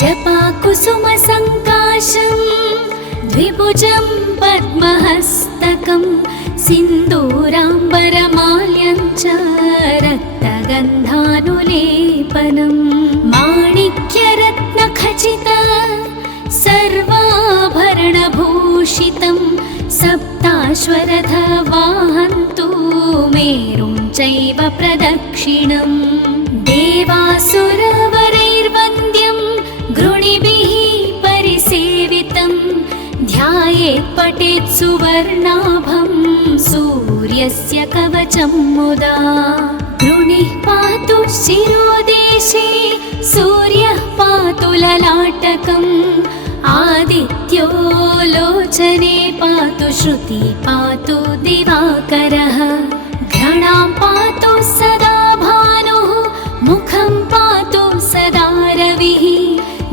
जपाकुसुमसङ्काशं द्विभुजं पद्महस्तकं सिन्दूराम्बरमाल्यं च रक्तगन्धानुलेपनं माणिक्यरत्नखचित सर्वाभरणभूषितं सप्ताश्वरथवाहन्तु मेरुं चैव प्रदक्षिणम् देवासुरवरैर्वन्द्यं गृणिभिः परिसेवितं ध्यायेत् पठेत् सुवर्णाभं सूर्यस्य कवचं मुदा गृणिः पातु शिरोदेशे सूर्यः पातु ललाटकम् आदित्यो लोचने पातु श्रुति पातु दिवाकरः घ्राणां पातु सदा भानुः मुखं पातु सदा रविः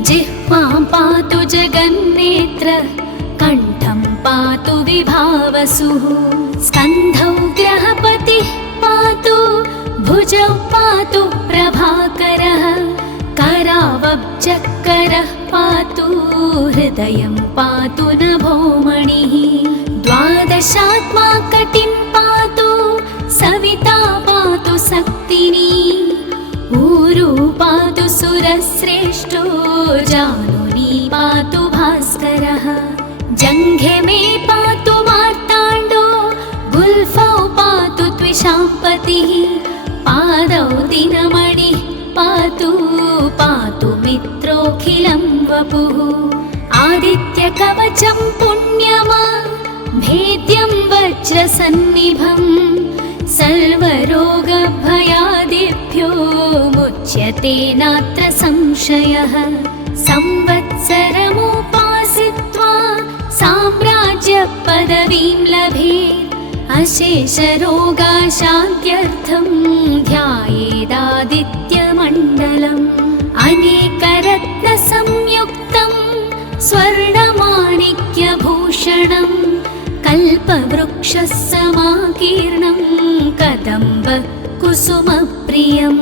जिह्वां पातु जगन्नेत्र कण्ठं पातु विभावसुः स्कन्धौ ग्रहपतिः पातु भुजौ पातु प्रभाकरः करावब्जकरः पातु हृदयं पातु नभोमणिः द्वादशात्मा कटिं पातु सविता पातु सक्तिनी ऊरू पातु सुरश्रेष्ठो जानुनी पातु भास्करः जङ्घे मे पातु मार्ताण्डो गुल्फौ पातु त्विषाम्पतिः पादौ दिनमणिः पातु पातु मित्रोऽखिलं वपुः आदित्यकवचं पुण्यमा भेद्यं वज्रसन्निभं सर्वरोगभयादिभ्यो मुच्यते नात्र संशयः संवत्सरमुपासित्वा साम्राज्यपदवीं लभेत् अशेषरोगाशान्त्यर्थं ध्यायेदादित्यमण्डलम् अनेकरत्नसंयुक्तं स्वर्णमाणिक्यभूषणं कल्पवृक्षसमाकीर्णं कदम्ब कुसुमप्रियं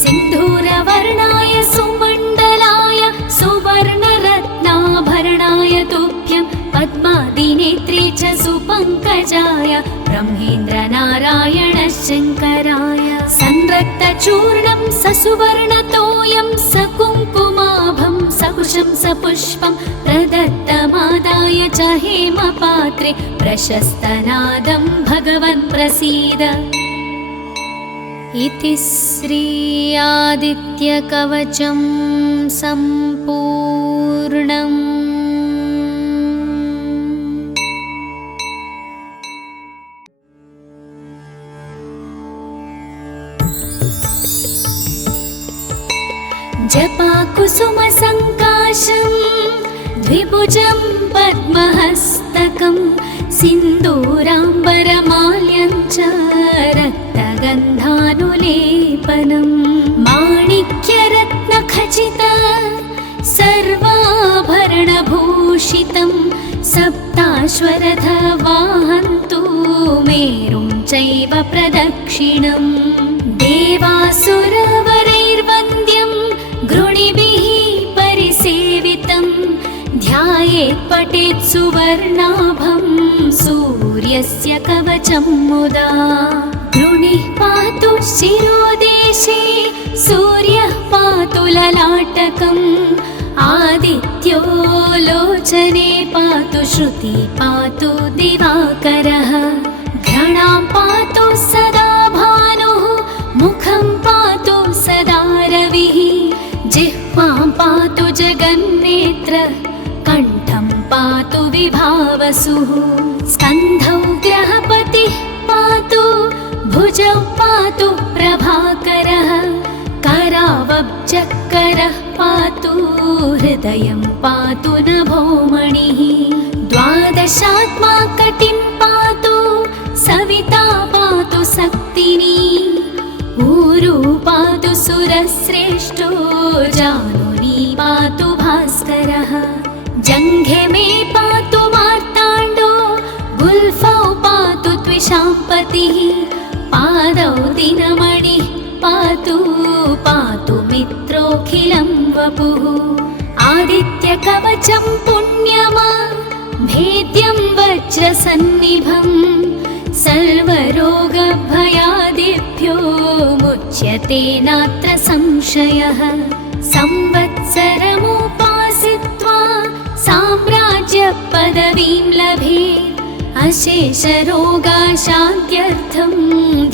सिन्धूरवर्णाय सुमण्डलाय सुवर्णरत्नाभरणाय तुभ्यं पद्मादिनेत्रे च सुपङ्कजाय ब्रह्मेन्द्रनारायण शङ्कराय संरक्तचूर्णं ससुवर्णतोयं सकुङ्कुमाभं सकुशं सपुष्पं प्रदत्तमादाय च हेमपात्रे प्रशस्तनादं भगवन् प्रसीद इति श्री आदित्यकवचं सम्पूर्णम्। जपाकुसुमसङ्काशं द्विभुजं पद्महस्तकं सिन्दूराम्बरमाल्यं च रक्तगन्धानुलेपनं माणिक्यरत्नखचित सर्वाभरणभूषितं सप्ताश्वरथवाहन्तु मेरुं चैव प्रदक्षिणम् देवासुरवरैर्वन्द्यं गृणिभिः परिसेवितं ध्यायेत् पठेत् सुवर्णाभं सूर्यस्य कवचं मुदा गृणिः पातु शिरोदेशे सूर्यः पातु ललाटकम् आदित्यो लोचने पातु श्रुति पातु दिवाकरः घ्राणां पातु सदा भानुः मुखं पातु सदा रविः जिह्वां पातु जगन्नेत्र कण्ठं पातु विभावसुः स्कन्धौ ग्रहपतिः पातु भुजौ पातु प्रभाकरः करावब्जकरः पातु हृदयं पातु नभोमणिः द्वादशात्मा कटिं पातु सविता पातु सक्तिनी ऊरू पातु सुरश्रेष्ठो जानुनी पातु भास्करः जङ्घे मे पातु मार्ताण्डो गुल्फौ पातु त्विषाम्पतिः पादौ दिनमणिः पातु पातु मित्रोऽखिलं वपुः आदित्यकवचं पुण्यमा भेद्यं वज्रसन्निभं सर्वरोगभयादिभ्यो मुच्यते नात्र संशयः संवत्सरमुपासित्वा साम्राज्यपदवीं लभेत् अशेषरोगाशान्त्यर्थं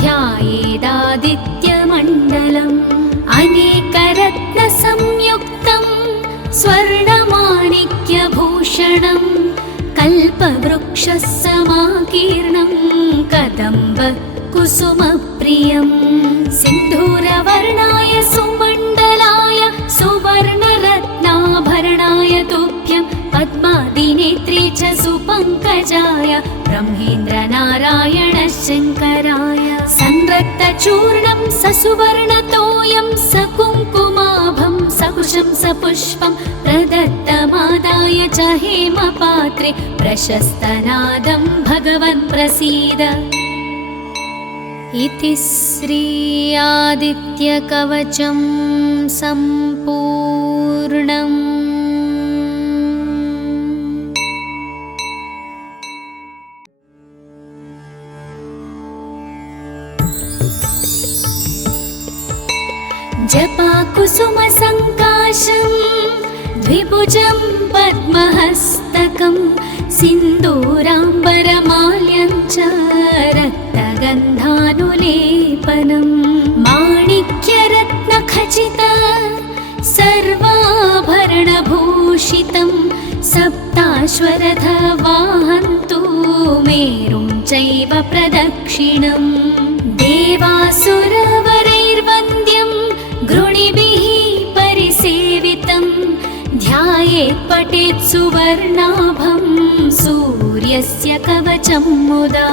ध्यायेदादित्यमण्डलम् अनेकरत्नसंयुक्तं स्वर्णमाणिक्यभूषणं कल्पवृक्षसमाकीर्णं कदम्बकुसुमप्रियं सिन्धूरवर्णाय सुमण्डलाय सुवर्णरत्नाभरणाय तुभ्यं पद्मादिनेत्रे च सुपङ्कजाय ब्रह्मेन्द्रनारायण शङ्कराय संरक्तचूर्णं ससुवर्णतोयं सकुङ्कुमाभं सकुशं सपुष्पं प्रदत्तमादाय च हेमपात्रे प्रशस्तनादं भगवन् प्रसीद इति श्री आदित्यकवचं सम्पूर्णम्। जपाकुसुमसङ्काशं द्विभुजं पद्महस्तकं सिन्दूराम्बरमाल्यं च रक्तगन्धानुलेपनं माणिक्यरत्नखचित सर्वाभरणभूषितं सप्ताश्वरथवाहन्तु मेरुं चैव प्रदक्षिणं देवासुरवरैर्वन्द्यं गृणिभिः परिसेवितं ध्यायेत् पठेत् सुवर्णाभं सूर्यस्य कवचं मुदा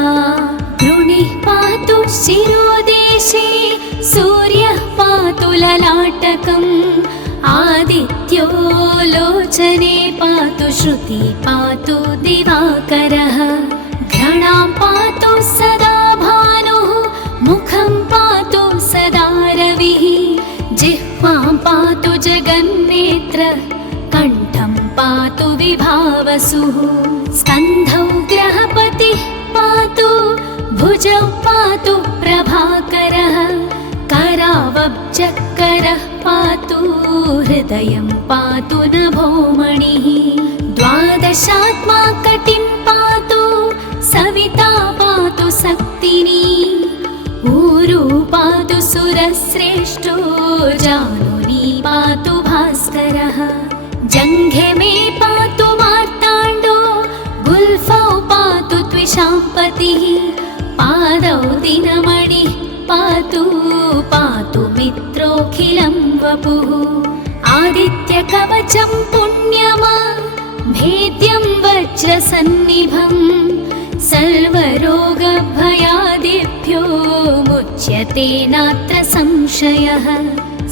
गृणिः पातु शिरोदेशे सूर्यः पातु ललाटकम् आदित्यो लोचने पातु श्रुति पातु दिवाकरः घ्राणां पातु सदा भानुः मुखं पातु सदा रविः जिह्वां पातु जगन्नेत्र कण्ठं पातु विभावसुः स्कन्धौ ग्रहपतिः पातु भुजौ पातु प्रभाकरः करावब्जकरः पातु हृदयं पातु नभोमणिः द्वादशात्मा कटिं पातु सविता पातु शक्तिनी ऊरु पातु सुरश्रेष्ठो जानुनी पातु भास्करः जङ्घे मे पातु मार्ताण्डो गुल्फौ पातु त्विषाम्पतिः पादौ दिनमणिः पातु पातु मित्रोऽखिलं वपुः आदित्यकवचं पुण्यमा भेद्यं वज्रसन्निभं सर्वरोगभयादिभ्यो मुच्यते नात्र संशयः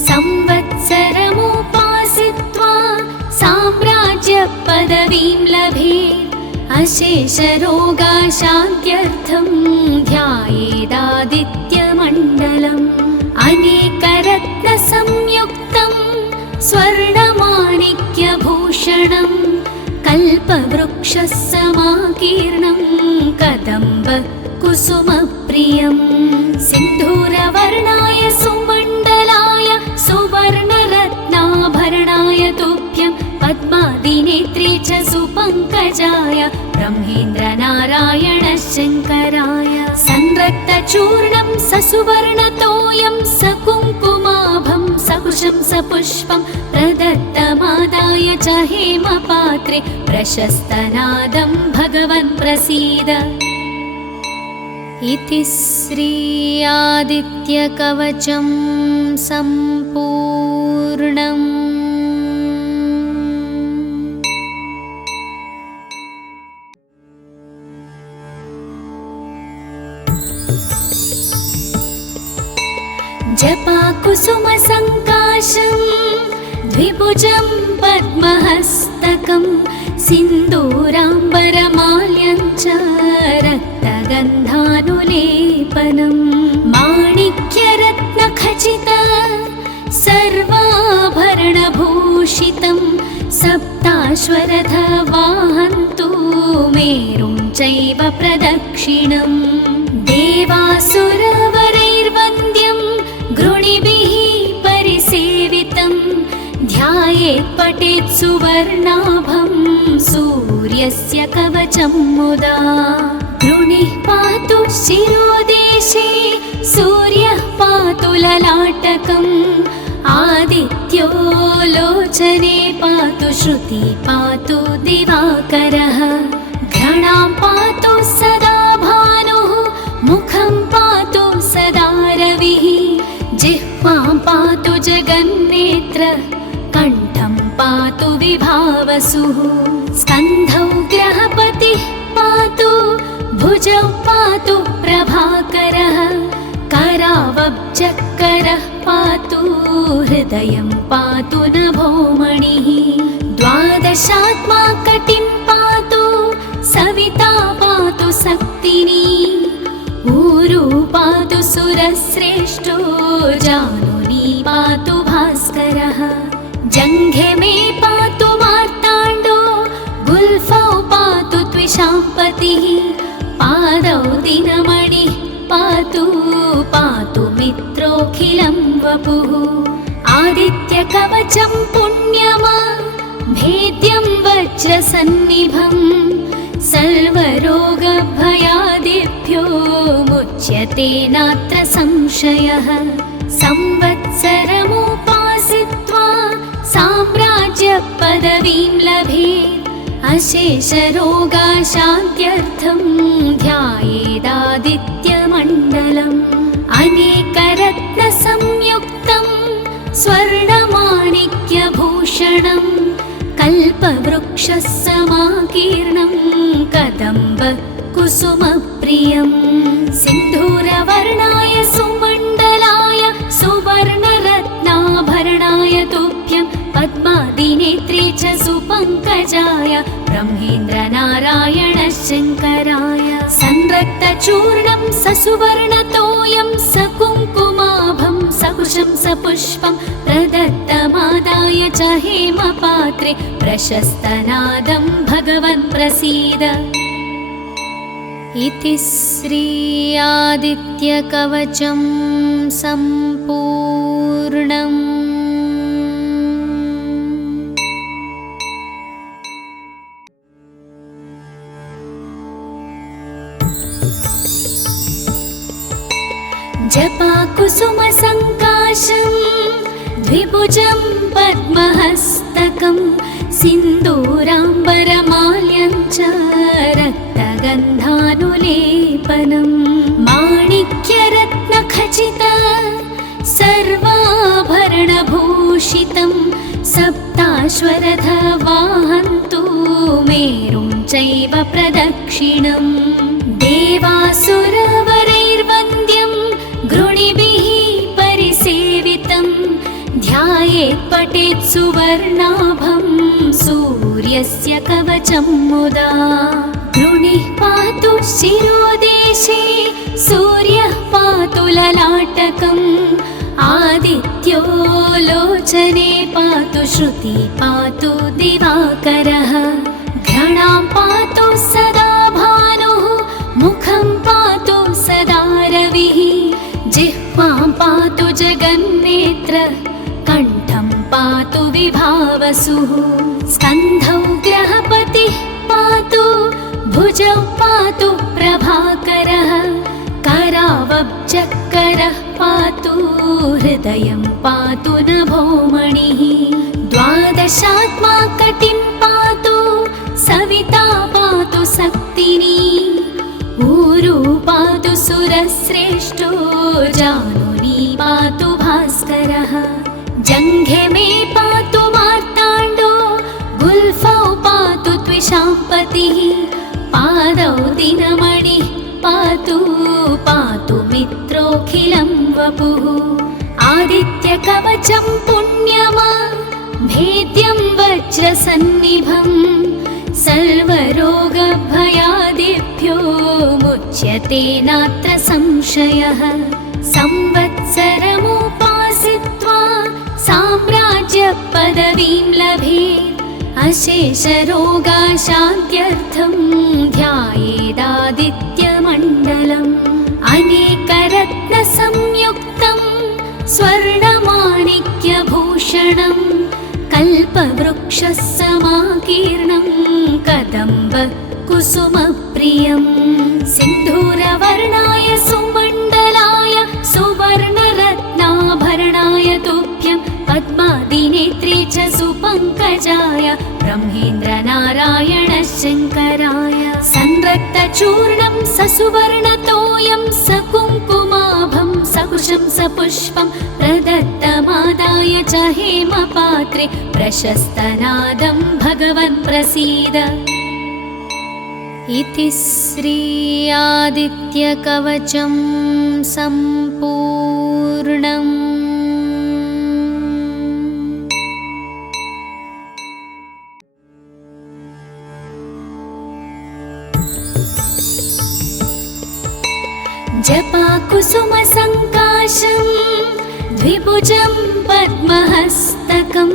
संवत्सरमुपासित्वा साम्राज्यपदवीं लभेत् अशेषरोगाशान्त्यर्थं ध्यायेदादित्यमण्डलम् अनेकरत्नसंयुक्तं स्वर्णमाणिक्यभूषणं कल्पवृक्षसमाकीर्णं कदम्बकुसुमप्रियं सिन्धूरवर्णाय सुमण्डलाय सुवर्णरत्नाभरणाय तुभ्यं पद्मादिनेत्रे च सुपङ्कजाय ब्रह्मेन्द्रनारायण शङ्कराय संरक्तचूर्णं ससुवर्णतोयं सकुङ्कुमाभं सकुशं सपुष्पं प्रदत्तमादाय च हेमपात्रे प्रशस्तनादं भगवन् प्रसीद इति श्री आदित्यकवचं सम्पूर्णम्। जपाकुसुमसङ्काशं द्विभुजं पद्महस्तकं सिन्दूराम्बरमाल्यं च रक्तगन्धानुलेपनं माणिक्यरत्नखचित सर्वाभरणभूषितं सुवर्णाभं सूर्यस्य कवचं मुदा गृणिः पातु शिरोदेशे सूर्यः पातु ललाटकम् आदित्यो लोचने पातु श्रुति पातु दिवाकरः घ्राणां पातु सदा भानुः मुखं पातु सदा रविः जिह्वां पातु जगन्नेत्र कण्ठं पातु विभावसुः स्कन्धौ ग्रहपतिः पातु भुजौ पातु प्रभाकरः करावब्जकरः पातु हृदयं पातु नभोमणिः द्वादशात्मा कटिं पातु सविता पातु सक्तिनी ऊरू पातु सुरश्रेष्ठो जानुनी पातु भास्करः जङ्घे मे पातु मार्ताण्डो गुल्फौ पातु त्विषाम्पतिः पादौ दिनमणिः पातु पातु मित्रोऽखिलं वपुः आदित्यकवचं पुण्यमा भेद्यं वज्रसन्निभं सर्वरोगभयादिभ्यो मुच्यते नात्र संशयः संवत्सरमुपासित्वा साम्राज्यपदवीं लभेत् अशेषरोगाशान्त्यर्थं ध्यायेदादित्यमण्डलम् अनेकरत्नसंयुक्तं स्वर्णमाणिक्यभूषणं कल्पवृक्षसमाकीर्णं कदम्ब कुसुमप्रियं सिन्धूरवर्णाय सुमण्डलाय सुवर्णरत्नाभरणाय तुभ्यं पद्मादिनेत्रे च सुपङ्कजाय ब्रह्मेन्द्रनारायण शङ्कराय संरक्तचूर्णं ससुवर्णतोयं सकुङ्कुमाभं सकुशं सपुष्पं प्रदत्तमादाय च हेमपात्रे प्रशस्तनादं भगवन् प्रसीद इति श्री आदित्यकवचं सम्पूर्णम्। जपाकुसुमसङ्काशं द्विभुजं पद्महस्तकं सिन्दूराम्बरमाल्यं च रक्तगन्धानुलेपनं माणिक्यरत्नखचित सर्वाभरणभूषितं सप्ताश्वरथवाहन्तु मेरुं चैव प्रदक्षिणम् देवासुरवरैर्वन्द्यं गृणिभिः परिसेवितं ध्यायेत् पठेत् सुवर्णाभं सूर्यस्य कवचं मुदा गृणिः पातु शिरोदेशे सूर्यः पातु ललाटकम् आदित्यो लोचने पातु श्रुति पातु दिवाकरः घ्राणां पातु सदा भानुः मुखं पातु सदा रविः जिह्वां पातु जगन्नेत्र कण्ठं पातु विभावसुः स्कन्धौ ग्रहपतिः पातु भुजौ पातु प्रभाकरः करावब्जकरः पातु हृदयं पातु नभोमणिः द्वादशात्मा कटिं पातु सविता पातु सक्तिनी ऊरू पातु सुरश्रेष्ठो जानुनी पातु भास्करः जङ्घे मे पातु मार्ताण्डो गुल्फौ पातु त्विषाम्पतिः पादौ दिनमणिः पातु पातु मित्रोऽखिलं वपुः आदित्यकवचं पुण्यमा भेद्यं वज्रसन्निभं सर्वरोगभयादिभ्यो मुच्यते नात्र संशयः संवत्सरमुपासित्वा साम्राज्यपदवीं लभेत् अशेषरोगाशान्त्यर्थं ध्यायेदादित्यमण्डलम् अनेकरत्नसंयुक्तं स्वर्णमाणिक्यभूषणं कल्पवृक्षः समाकीर्णं कदम्ब कुसुमप्रियं सिन्धूरवर्णाय सुमण्डलाय सुवर्णरत्नाभरणाय तुभ्यं पद्मादिनेत्रे च सुपङ्कजाय ब्रह्मेन्द्रनारायण शङ्कराय संरक्तचूर्णं ससुवर्णतोयं सकुङ्कुमाभं सकुशं सपुष्पं प्रदत्तमादाय च हेमपात्रे प्रशस्तनादं भगवन् प्रसीद इति श्री आदित्यकवचं सम्पूर्णम्। जपाकुसुमसङ्काशं द्विभुजं पद्महस्तकं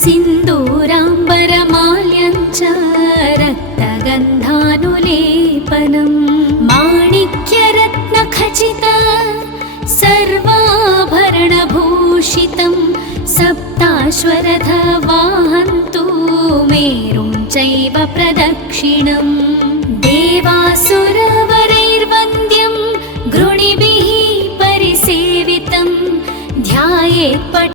सिन्दूराम्बरमाल्यं च रक्तगन्धानुलेपनं माणिक्यरत्नखचित सर्वाभरणभूषितं सप्ताश्वरथवाहन्तु मेरुं चैव प्रदक्षिणं देवासुर